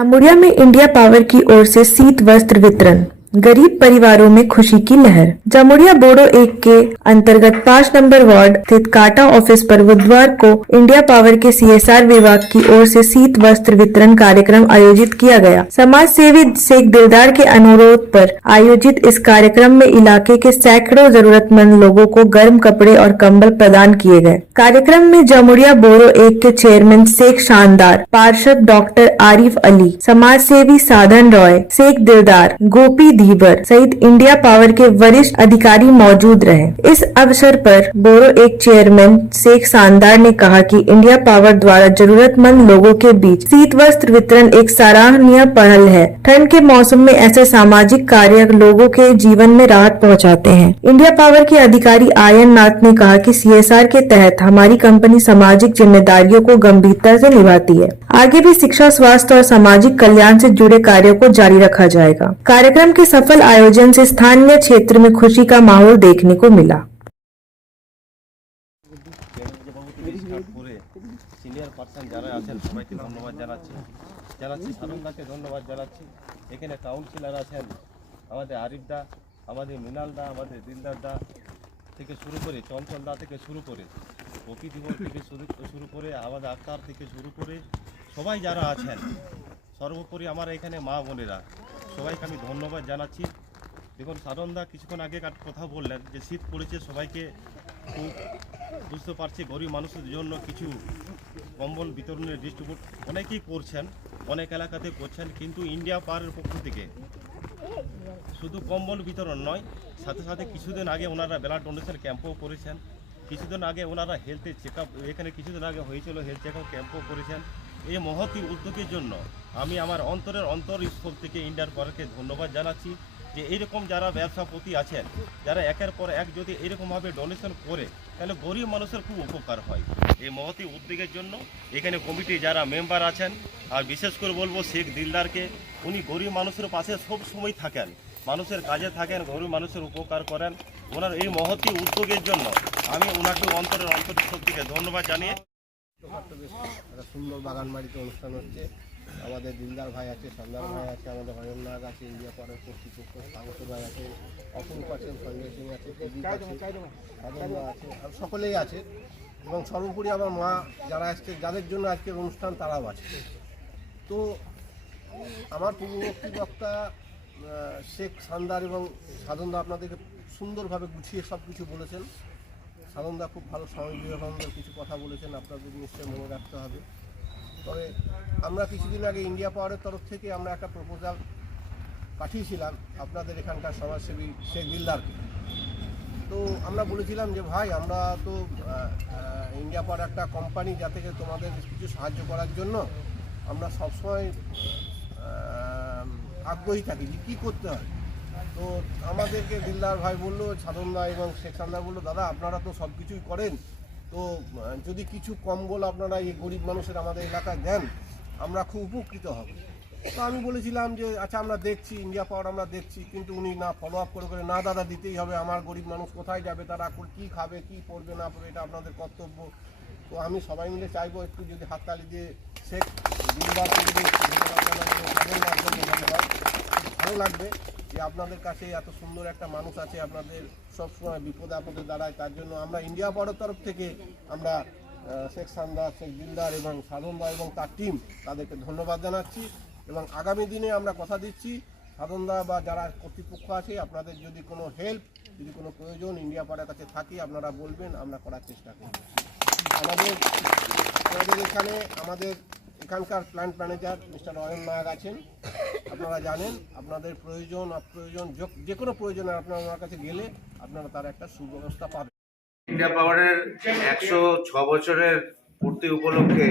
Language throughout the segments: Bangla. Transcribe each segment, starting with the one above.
जामुरिया में इंडिया पावर की ओर से शीत वस्त्र वितरण, गरीब परिवारों में खुशी की लहर। जामुरिया बोडो 1 के अंतर्गत 5 नंबर वार्ड स्थित काटा ऑफिस पर बुधवार को इंडिया पावर के CSR विभाग की ओर से शीत वस्त्र वितरण कार्यक्रम आयोजित किया गया। समाज सेवी शेख दिलदार के अनुरोध पर आयोजित इस कार्यक्रम में इलाके के सैकड़ों जरूरतमंद लोगों को गर्म कपड़े और कंबल प्रदान किए गए। कार्यक्रम में जामुरिया बोडो 1 के चेयरमैन शेख शानदार, पार्षद डॉक्टर आरिफ अली, समाज सेवी साधन रॉय, शेख दिलदार, गोपी धीबर सहित इंडिया पावर के वरिष्ठ अधिकारी मौजूद रहे। इस अवसर पर बोरो 1 चेयरमैन शेख शानदार ने कहा कि इंडिया पावर द्वारा जरूरतमंद लोगों के बीच शीत वस्त्र वितरण एक सराहनीय पहल है। ठंड के मौसम में ऐसे सामाजिक कार्य लोगों के जीवन में राहत पहुंचाते हैं। इंडिया पावर के अधिकारी आयन नाथ ने कहा कि CSR के तहत हमारी कंपनी सामाजिक जिम्मेदारियों को गंभीरता से निभाती है। आगे भी शिक्षा, स्वास्थ्य और सामाजिक कल्याण से जुड़े कार्यों को जारी रखा जाएगा। कार्यक्रम के सफल आयोजन से स्थानीय क्षेत्र में खुशी का माहौल देखने को मिला। সিনিয়র পার্সন যারা আছেন সবাইকে ধন্যবাদ জানাচ্ছি সারুনদাকে ধন্যবাদ জানাচ্ছি। এখানে কাউন্সিলর আছেন আমাদের আরিফ দা, আমাদের মৃণাল দা, আমাদের দিলদার দা থেকে শুরু করে চঞ্চল দা থেকে শুরু করে গোপী দিবস থেকে শুরু করে আমাদের আক্তার থেকে শুরু করে সবাই যারা আছেন, সর্বোপরি আমার এখানে মা বোনেরা, সবাইকে আমি ধন্যবাদ জানাচ্ছি। দেখুন সারুনদা কিছুক্ষণ আগে কথা বললেন যে শীত পড়েছে, সবাইকে খুব বুঝতে পারছি গরিব মানুষের জন্য কিছু কম্বল বিতরণের ডিস্ট্রিবিউট অনেকেই করছেন, অনেক এলাকাতে করছেন, কিন্তু ইন্ডিয়া পাওয়ারের পক্ষ থেকে শুধু কম্বল বিতরণ নয়, সাথে সাথে কিছুদিন আগে ওনারা ব্লাড ডোনেশন ক্যাম্পও করেছেন। কিছুদিন আগে ওনারা হেলথের চেকআপ, এখানে কিছুদিন আগে হয়েছিল হেলথ চেকআপ ক্যাম্পও করেছেন। এই মহতি উদ্যোগের জন্য আমি আমার অন্তরস্থল থেকে ইন্ডিয়ান পাওয়ারকে ধন্যবাদ জানাচ্ছি যে এইরকম যারা ব্যবসাপতি আছেন, যারা একের পর এক যদি এরকমভাবে ডোনেশন করে তাহলে গরিব মানুষের খুব উপকার হয়। এই মহতি উদ্যোগের জন্য এখানে কমিটি যারা মেম্বার আছেন, আর বিশেষ করে বলবো শেখ দিলদারকে, উনি গরিব মানুষের পাশে সব সময় থাকেন, মানুষের কাজে থাকেন, গরিব মানুষের উপকার করেন। ওনার এই মহতি উদ্যোগের জন্য আমি ওনাকে অন্তরস্থল থেকে ধন্যবাদ জানিয়ে একটা সুন্দর বাগান বাড়িতে অনুষ্ঠান হচ্ছে। আমাদের দিলদার ভাই আছে, সন্দার ভাই আছে, আমাদের হরিণ নাগ আছে, ইন্ডিয়া পাওয়ারের কর্তৃপক্ষ স্বাগত ভাই আছে, অপরূপ আছেন, সঞ্জয় সিং আছে, প্রদীপ আছে, সাধনদা আছে, আর সকলেই আছে। এবং সর্বোপরি আমার মা যারা আসছে, যাদের জন্য আজকের অনুষ্ঠান তারাও আছে। তো আমার পূর্ববর্তী বক্তা শেখ শানদার এবং সাধনদা আপনাদেরকে সুন্দরভাবে গুছিয়ে সব কিছু বলেছেন। সাধনদা খুব ভালো স্বামী বিবেকানন্দের কিছু কথা বলেছেন, আপনাদের নিশ্চয়ই মনে রাখতে হবে। তবে আমরা কিছুদিন আগে ইন্ডিয়া পাওয়ারের তরফ থেকে আমরা একটা প্রপোজাল পাঠিয়েছিলাম আপনাদের এখানকার সমাজসেবী শেখ দিলদারকে। তো আমরা বলেছিলাম যে ভাই, আমরা তো ইন্ডিয়া পাওয়ার একটা কোম্পানি, যাতে তোমাদের কিছু সাহায্য করার জন্য আমরা সবসময় আগ্রহী থাকি যে কী করতে হয়। তো আমাদেরকে দিলদার ভাই বললো, সাধনদা এবং শেখ শানদার বললো, দাদা আপনারা তো সব কিছুই করেন, তো যদি কিছু কম্বল আপনারা এই গরিব মানুষের আমাদের এলাকায় দেন আমরা খুব উপকৃত হব। তো আমি বলেছিলাম যে আচ্ছা আমরা দেখছি, ইন্ডিয়া পাওয়ার আমরা দেখছি, কিন্তু উনি না ফলো আপ করে না দাদা দিতেই হবে, আমার গরিব মানুষ কোথায় যাবে, তারা কী খাবে, কী পড়বে না পড়বে, এটা আপনাদের কর্তব্য। তো আমি সবাই মিলে চাইবো একটু যদি হাততালি দিয়ে শেখ দিলদারকে যদি ভালো লাগবে যে আপনাদের কাছে এত সুন্দর একটা মানুষ আছে, আপনাদের সবসময় বিপদে আপদে দাঁড়ায়। তার জন্য আমরা ইন্ডিয়া পাওয়ারের তরফ থেকে আমরা শেখ শানদার, শেখ দিলদার এবং সাধনদা এবং তার টিম, তাদেরকে ধন্যবাদ জানাচ্ছি। এবং আগামী দিনে আমরা কথা দিচ্ছি, সাধনদা বা যারা কর্তৃপক্ষ আছে, আপনাদের যদি কোনো হেল্প, যদি কোনো প্রয়োজন ইন্ডিয়া পাওয়ারের কাছে থাকে আপনারা বলবেন, আমরা করার চেষ্টা করব। আমাদের এখানকার প্ল্যান্ট ম্যানেজার মিস্টার অয়ন নায়ক আছেন, আপনারা জানেন। আপনাদের প্রয়োজন অপ্রয়োজন যে কোনো প্রয়োজনে আপনারা ওনার কাছে গেলে আপনারা তার একটা সুব্যবস্থা পাবেন। ইন্ডিয়া পাওয়ারের 106 বছরের পূর্তি উপলক্ষে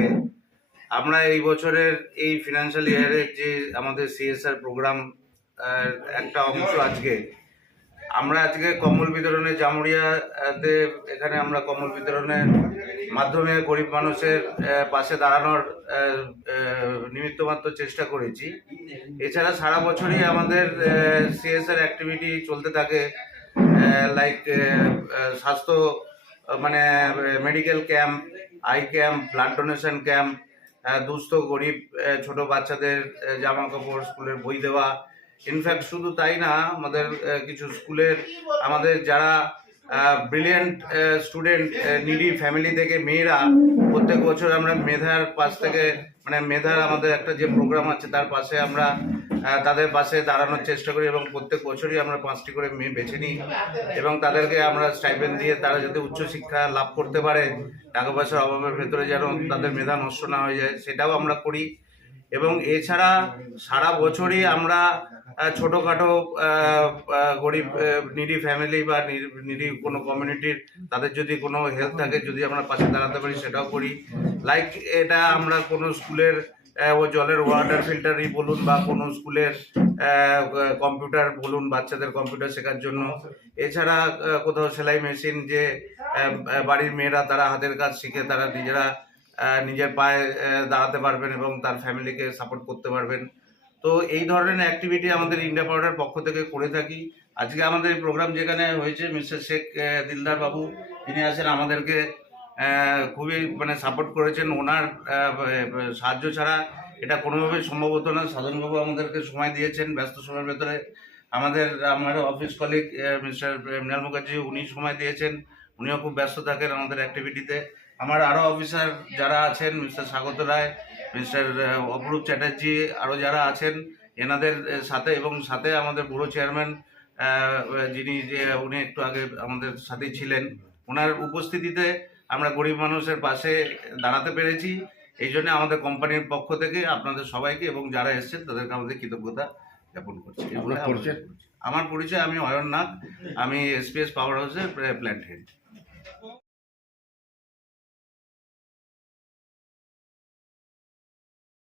আমরা এই বছরের এই ফিনান্সিয়াল ইয়ারের যে আমাদের CSR প্রোগ্রাম একটা অংশ আমরা আজকে কম্বল বিতরণে জামুরিয়াতে এখানে আমরা কম্বল বিতরণের মাধ্যমে গরিব মানুষের পাশে দাঁড়ানোর নিমিত্তমাত্র চেষ্টা করেছি। এছাড়া সারা বছরই আমাদের CSR অ্যাক্টিভিটি চলতে থাকে, লাইক স্বাস্থ্য মানে medical camp, eye camp, blood donation camp, দুস্থ গরিব ছোট বাচ্চাদের জামা কাপড়, স্কুলের বই দেওয়া। ইনফ্যাক্ট শুধু তাই না, আমাদের কিছু স্কুলের আমাদের যারা ব্রিলিয়ান্ট স্টুডেন্ট, নিডি ফ্যামিলি থেকে মেয়েরা, প্রত্যেক বছর আমরা মেধার পাশ থেকে, মানে মেধার আমাদের একটা যে প্রোগ্রাম আছে তার পাশে আমরা তাদের পাশে দাঁড়ানোর চেষ্টা করি এবং প্রত্যেক বছরই আমরা 5টি করে মেয়ে বেছে নিই এবং তাদেরকে আমরা স্টাইপেন্ড দিয়ে তারা যাতে উচ্চশিক্ষা লাভ করতে পারে, টাকা পয়সার অভাবের ভেতরে যেন তাদের মেধা নষ্ট না হয়ে যায়, সেটাও আমরা করি। এবং এছাড়া সারা বছরই আমরা ছোটোখাটো গরিব নিডি ফ্যামিলি বা নিডি কোনো কমিউনিটির তাদের যদি কোনো হেল্প থাকে, যদি আমরা পাশে দাঁড়াতে পারি সেটাও করি। লাইক এটা আমরা কোনো স্কুলের ও জলের ওয়াটার ফিল্টারই বলুন বা কোনো স্কুলের কম্পিউটার বলুন, বাচ্চাদের কম্পিউটার শেখার জন্য। এছাড়া কোথাও সেলাই মেশিন, যে বাড়ির মেয়েরা তারা হাতের কাজ শিখে তারা নিজেরা নিজের পায়ে দাঁড়াতে পারবেন এবং তার ফ্যামিলিকে সাপোর্ট করতে পারবেন। তো এই ধরনের অ্যাক্টিভিটি আমাদের ইন্ডিয়া পাউডার পক্ষ থেকে করে থাকি। আজকে আমাদের এই প্রোগ্রাম যেখানে হয়েছে, মিস্টার শেখ দিলদার বাবু তিনি আছেন, আমাদেরকে খুবই মানে সাপোর্ট করেছেন। ওনার সাহায্য ছাড়া এটা কোনোভাবেই সম্ভব হতো না। সাধনবাবু আমাদেরকে সময় দিয়েছেন ব্যস্ত সময়ের ভেতরে। আমার office colleague mister Mrinal Mukherjee, উনি সময় দিয়েছেন, উনিও খুব ব্যস্ত থাকেন আমাদের অ্যাক্টিভিটিতে। আমার আরও অফিসার যারা আছেন, মিস্টার স্বাগত রায়, মিস্টার অপরূপ চ্যাটার্জি, আরও যারা আছেন এনাদের সাথে, এবং সাথে আমাদের পুরো চেয়ারম্যান যিনি উনি একটু আগে আমাদের সাথেই ছিলেন, ওনার উপস্থিতিতে আমরা গরিব মানুষের পাশে দাঁড়াতে পেরেছি। এই জন্য আমাদের কোম্পানির পক্ষ থেকে আপনাদের সবাইকে এবং যারা এসেছেন তাদেরকে আমাদের কৃতজ্ঞতা জ্ঞাপন করছি। আমার পরিচয়, আমি অয়ন নাগ, আমি এসপিএস পাওয়ার হাউসের প্ল্যান্ট হেড।